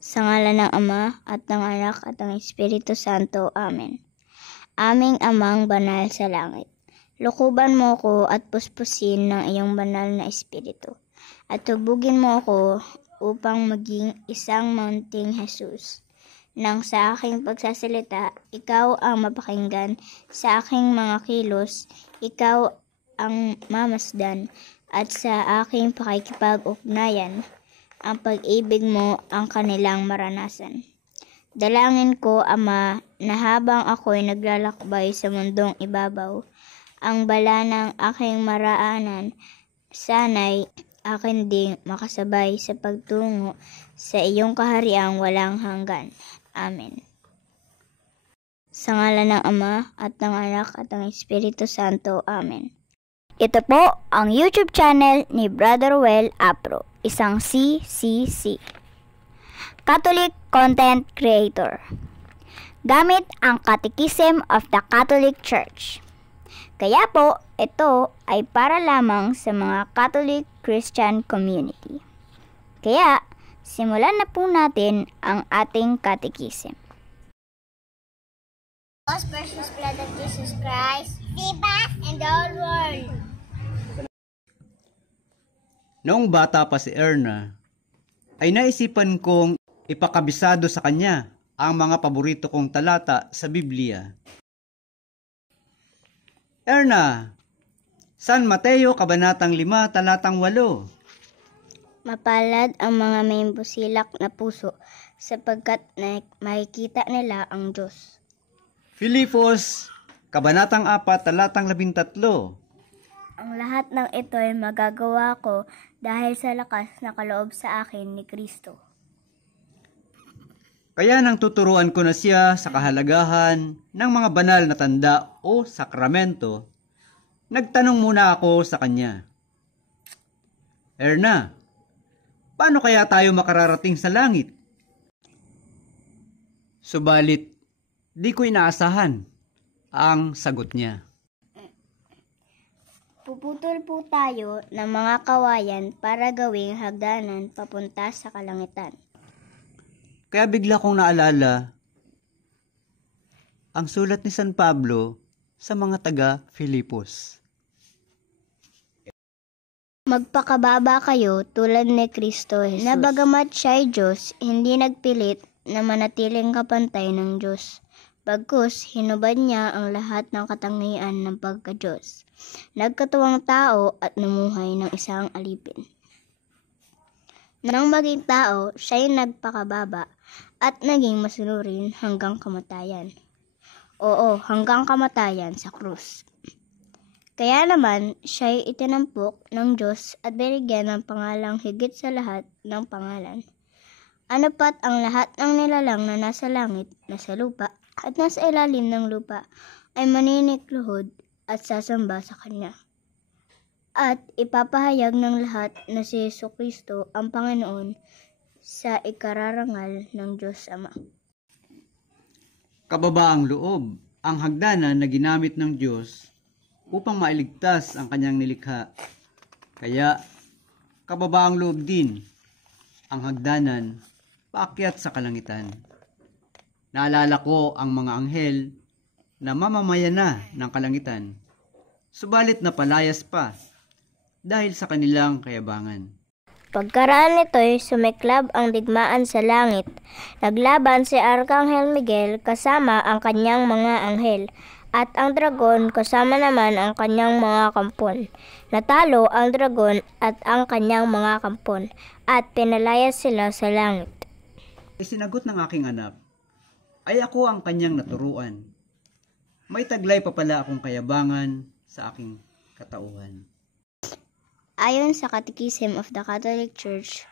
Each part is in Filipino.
Sa ngalan ng Ama, at ng Anak, at ng Espiritu Santo. Amen. Aming Amang banal sa langit, lukuban mo ko at puspusin ng iyong banal na Espiritu, at hubugin mo ako upang maging isang munting Jesus. Nang sa aking pagsasalita, ikaw ang mapakinggan, sa aking mga kilos, ikaw ang mamasdan, at sa aking pakikipag-ugnayan, ang pag-ibig mo ang kanilang maranasan. Dalangin ko, Ama, na habang ako'y naglalakbay sa mundong ibabaw, ang bala ng aking maraanan, sana'y akin ding makasabay sa pagtungo sa iyong kahariang walang hanggan. Amen. Sa ngalan ng Ama, at ng Anak, at ng Espiritu Santo. Amen. Ito po ang YouTube channel ni Brother Well Apro, isang CCC, Catholic Content Creator. Gamit ang Catechism of the Catholic Church. Kaya po, ito ay para lamang sa mga Catholic Christian community. Kaya, simulan na po natin ang ating Catechism. Most precious blood of Jesus Christ, save us and the whole world. Noong bata pa si Erna, ay naisipan kong ipakabisado sa kanya ang mga paborito kong talata sa Biblia. Erna, San Mateo, Kabanatang 5, Talatang 8. Mapalad ang mga may busilak na puso, sapagkat makikita nila ang Diyos. Filipos, Kabanatang 4, Talatang 13. Ang lahat ng ito ay magagawa ko dahil sa lakas na kaloob sa akin ni Kristo. Kaya nang tuturuan ko na siya sa kahalagahan ng mga banal na tanda o sakramento, nagtanong muna ako sa kanya. Erna, paano kaya tayo makararating sa langit? Subalit, di ko inaasahan ang sagot niya. Puputol po tayo ng mga kawayan para gawing hagdanan papunta sa kalangitan. Kaya bigla kong naalala ang sulat ni San Pablo sa mga taga-Filipos. Magpakababa kayo tulad ni Kristo Jesus, na bagamat siya'y Diyos, hindi nagpilit na manatiling kapantay ng Diyos. Bagkus, hinubad niya ang lahat ng katangian ng pagka-Diyos. Nagkatuwang tao at namuhay ng isang alipin. Nang maging tao, siya'y nagpakababa at naging masunurin hanggang kamatayan. Oo, hanggang kamatayan sa krus. Kaya naman, siya'y itinampok ng Diyos at binigyan ng pangalang higit sa lahat ng pangalan. Ano pat ang lahat ng nilalang na nasa langit, nasa lupa, at nasa ilalim ng lupa ay maninikluhod at sasamba sa Kanya. At ipapahayag ng lahat na si Jesucristo ang Panginoon sa ikararangal ng Diyos Ama. Kababaang loob, ang hagdanan na ginamit ng Diyos upang mailigtas ang kanyang nilikha. Kaya, kababaang loob din ang hagdanan paakyat sa kalangitan. Naalala ko ang mga anghel na mamamayan na ng kalangitan, subalit napalayas pa dahil sa kanilang kayabangan. Pagkaraan nito'y sumiklab ang digmaan sa langit. Naglaban si Arkanghel Miguel kasama ang kanyang mga anghel, at ang dragon kasama naman ang kanyang mga kampon. Natalo ang dragon at ang kanyang mga kampon, at pinalayas sila sa langit. Sinagot ng aking anak, ay ako ang kanyang naturuan. May taglay pa pala akong kayabangan sa aking katauhan. Ayon sa Catechism of the Catholic Church,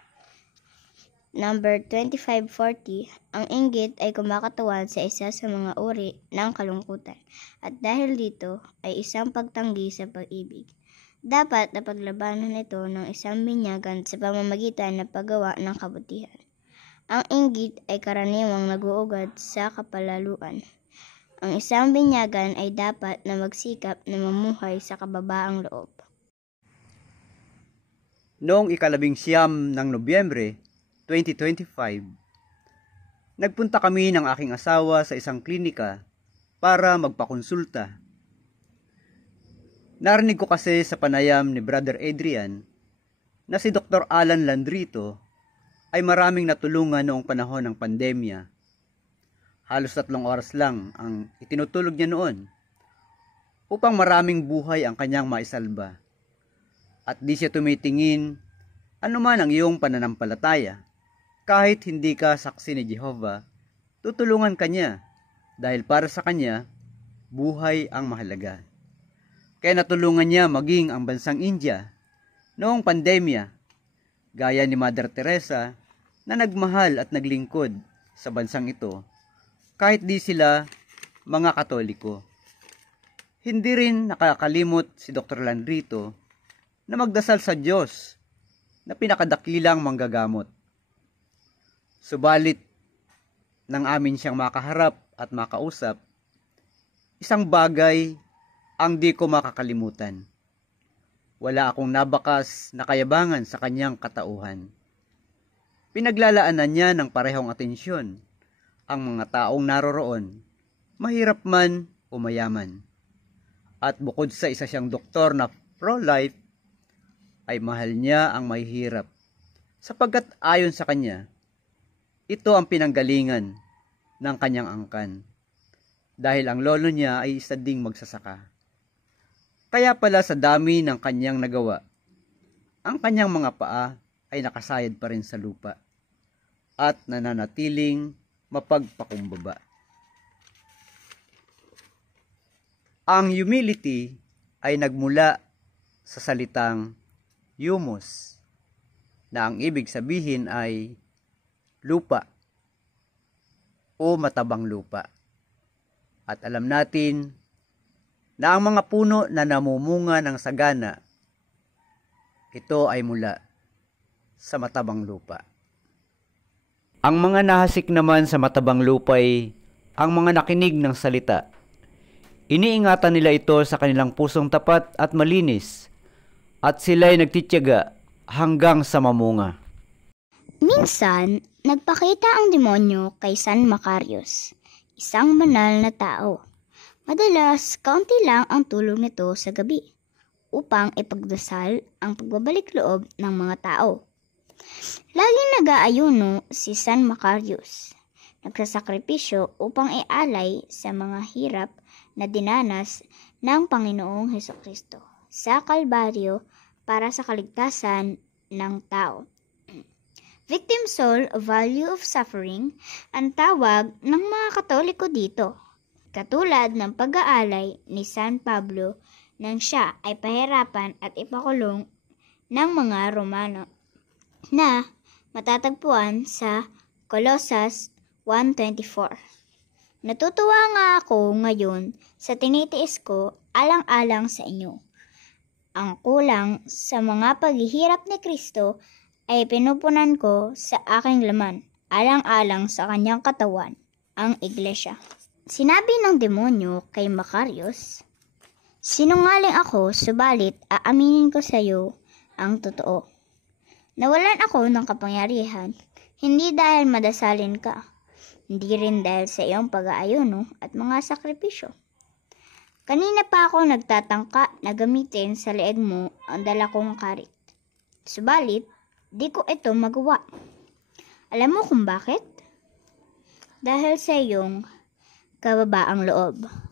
number 2540, ang inggit ay kumakatuwan sa isa sa mga uri ng kalungkutan, at dahil dito ay isang pagtanggi sa pag-ibig. Dapat na paglabanan ito ng isang binyagan sa pamamagitan ng paggawa ng kabutihan. Ang inggit ay karaniwang naguugad sa kapalaluan. Ang isang binyagan ay dapat na magsikap na mamuhay sa kababaang loob. Noong 19 ng Nobyembre 2025, Nagpunta kami ng aking asawa sa isang klinika para magpakonsulta. Narinig ko kasi sa panayam ni Brother Adrian na si Dr. Alan Landrito ay maraming natulungan noong panahon ng pandemya. Halos 3 oras lang ang itinutulog niya noon upang maraming buhay ang kanyang maisalba. At di siya tumitingin anuman ang iyong pananampalataya. Kahit hindi ka saksi ni Jehovah, tutulungan ka niya dahil para sa kanya, buhay ang mahalaga. Kaya natulungan niya maging ang bansang India noong pandemya, gaya ni Mother Teresa na nagmahal at naglingkod sa bansang ito kahit di sila mga Katoliko. Hindi rin nakakalimot si Dr. Landrito na magdasal sa Diyos na pinakadakilang manggagamot. Subalit, nang amin siyang makaharap at makausap, isang bagay ang di ko makakalimutan. Wala akong nabakas na kayabangan sa kanyang katauhan. Pinaglalaanan niya ng parehong atensyon ang mga taong naroroon, mahirap man o mayaman. At bukod sa isa siyang doktor na pro-life, ay mahal niya ang mahihirap, sapagkat ayon sa kanya, ito ang pinanggalingan ng kanyang angkan, dahil ang lolo niya ay isa ding magsasaka. Kaya pala sa dami ng kanyang nagawa, ang kanyang mga paa ay nakasayad pa rin sa lupa at nananatiling mapagpakumbaba. Ang humility ay nagmula sa salitang humus, na ang ibig sabihin ay lupa o matabang lupa. At alam natin na ang mga puno na namumunga ng sagana, ito ay mula sa matabang lupa. Ang mga nahasik naman sa matabang lupa ay ang mga nakinig ng salita. Iniingatan nila ito sa kanilang pusong tapat at malinis, at sila'y nagtitiyaga hanggang sa mamunga. Minsan, nagpakita ang demonyo kay San Macarius, isang banal na tao. Madalas, kaunti lang ang tulog nito sa gabi upang ipagdasal ang pagbabalik loob ng mga tao. Laging nag-aayuno si San Macarius, nagsasakripisyo upang ialay sa mga hirap na dinanas ng Panginoong Hesukristo sa Kalbaryo para sa kaligtasan ng tao. Victim soul, value of suffering, ang tawag ng mga Katoliko dito. Katulad ng pag-aalay ni San Pablo nang siya ay pahirapan at ipakulong ng mga Romano na matatagpuan sa Colossus 1:24. Natutuwa nga ako ngayon sa tinitiis ko alang-alang sa inyo. Ang kulang sa mga paghihirap ni Kristo ay pinupunan ko sa aking laman, alang-alang sa kanyang katawan, ang iglesia. Sinabi ng demonyo kay Macarius, "Sinungaling ako, subalit aaminin ko sa iyo ang totoo. Nawalan ako ng kapangyarihan, hindi dahil madasalin ka, hindi rin dahil sa iyong pag-aayuno at mga sakripisyo. Kanina pa ako nagtatangka na gamitin sa leeg mo ang dala kong karit. Subalit, di ko ito magawa. Alam mo kung bakit? Dahil sa iyong kababaang loob."